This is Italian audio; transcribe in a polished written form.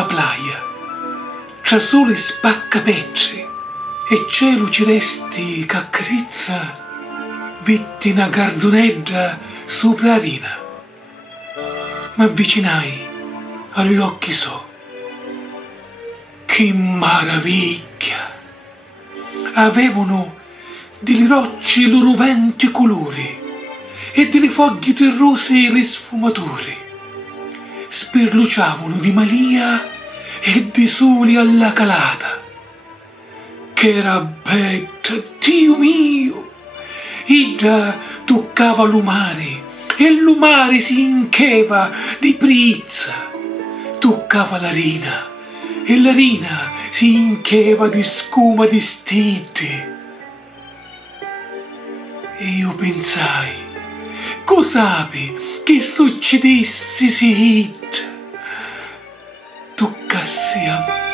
la playa, tra sole spaccapetri e cielo celesti c'accarezza, vitti una garzonedda sopra la rina. M'avvicinai agli occhi so. Che meraviglia! Avevano delle rocce i loro venti colori e delle foglie terrose le sfumature. Sperluciavano di malia e di soli alla calata. Che era bella, Dio mio! Ida toccava l'umare e l'umare si incheva di prizza. Toccava la rina e la rina si incheva di scuma di stiti. E io pensai, cos'api che succedesse se Id toccasse a me?